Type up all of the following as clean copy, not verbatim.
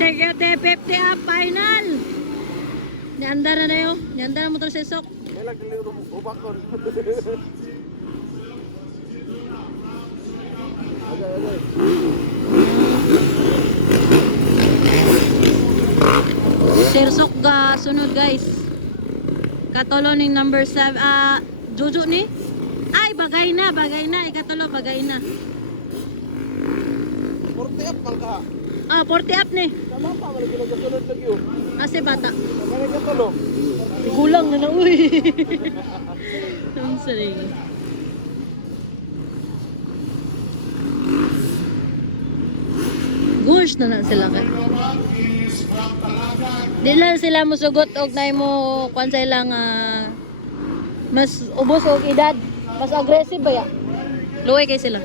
Executive 50 up, final. Nianda na yun. Nianda na motor sesok. May lagdali ubak ko. Okay. Sesok ga sunod guys. Katolo ning number 7. Jojo ni? Ay, bagay na. Ikatolo, bagay na. 40 up man ka. 40 up ni. Tama pa, malagi nagkasunod lagi yun. Ase bata. May nagkatalo. Gulang na uy. Ang saring. Gush na sila kay. Di lang sila musugot og nay mo kwan sa ilang mas ubos og edad, mas aggressive ba ya? Luway kay sila.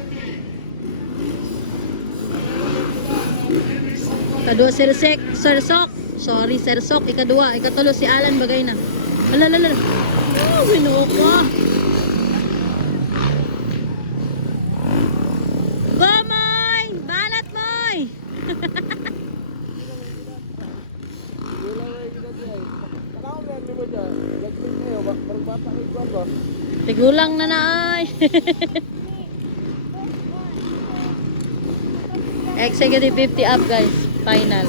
Kadua Sersok. Sorry, Sersok. Ikadua, ikatulo si Alan bagay na. Alalala. Oh, binuo ko. Go, Moy! Banat, Moy! Tigulang na na ay. Executive 50 up guys. Final.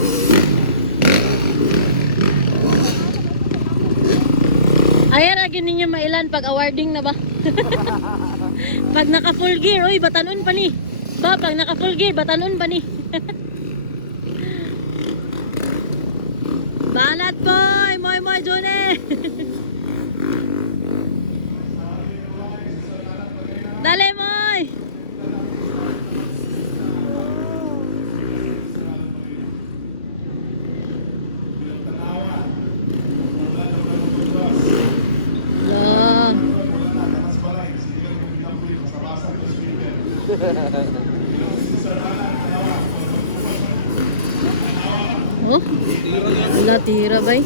Ayan lagi ninyo mailan pag awarding na ba? Pag naka full gear, oy batanon pa ni. Ba pag naka full gear, batanon pa ni. Banat boy, moy Jone. Dale moy. Oh, wala tira bay.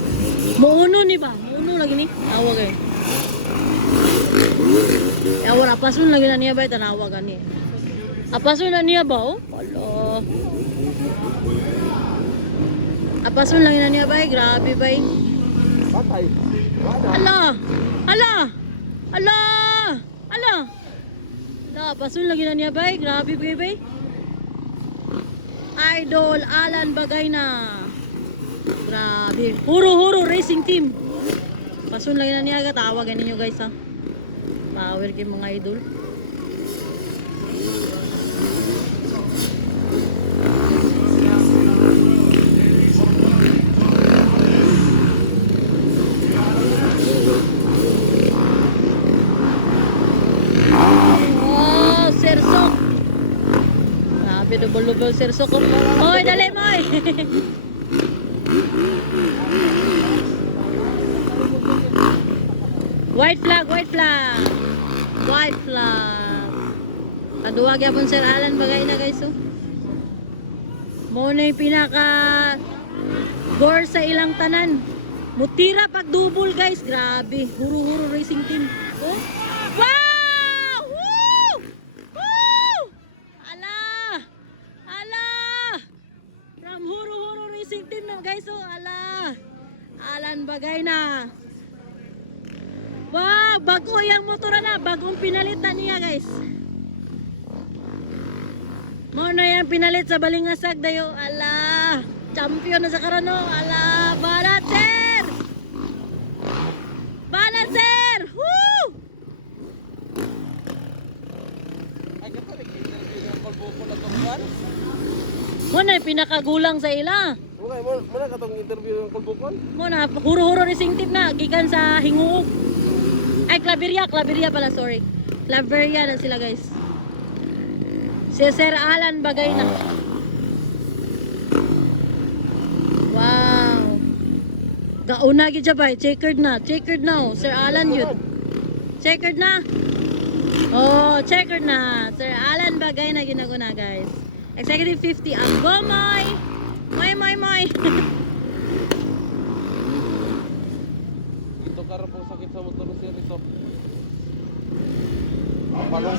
Muuno ni ba? Muuno lagi ni. Awag eh. Awar apasun lagi na niya bay tanawa gani. Apasun na niya ba oh? Wala. Apasun lagi na niya bay. Grabe bay. Patay. Ala. Apasun lagi na niya bay. Grabe bay. Idol Alan bagay na. Grabe. Huro racing team. Pasun lagi na niya aga. Tawagan ninyo guys ha. Power kay mga idol. Oh, Sersok. Grabe, double Sersok. Oy, dali moy. White flag. Kaduwa gyapon Sir Alan bagay na guys oh. Mo na yung pinaka gore sa ilang tanan. Mutira pag double guys. Grabe. Huro racing team. Oh. Wow! Woo! Woo! Ala! From huro racing team na guys oh. Ala! Alan bagay na. Wow, bago yung motor na, bagong pinalit na niya guys. Mo na yan pinalit sa Balingasag dayo. Ala, champion na sa karano. Ala, banat sir. Woo! Mo na pinakagulang sa ila. Okay, mo na katong interview ng Kulbukon. Mo na huro racing team na gikan sa Hinguog. Ay, Claveria pala, sorry. Claveria na sila, guys. Si Sir Alan bagay na. Wow. Gauna gid jabay, checkered na oh. Sir Alan yun. Checkered na. Oh, checkered na. Sir Alan bagay na ginaguna, guys. Executive 50 ang go, Moy. Moy. Ito karon po sakit sa motor siya ito. Palong.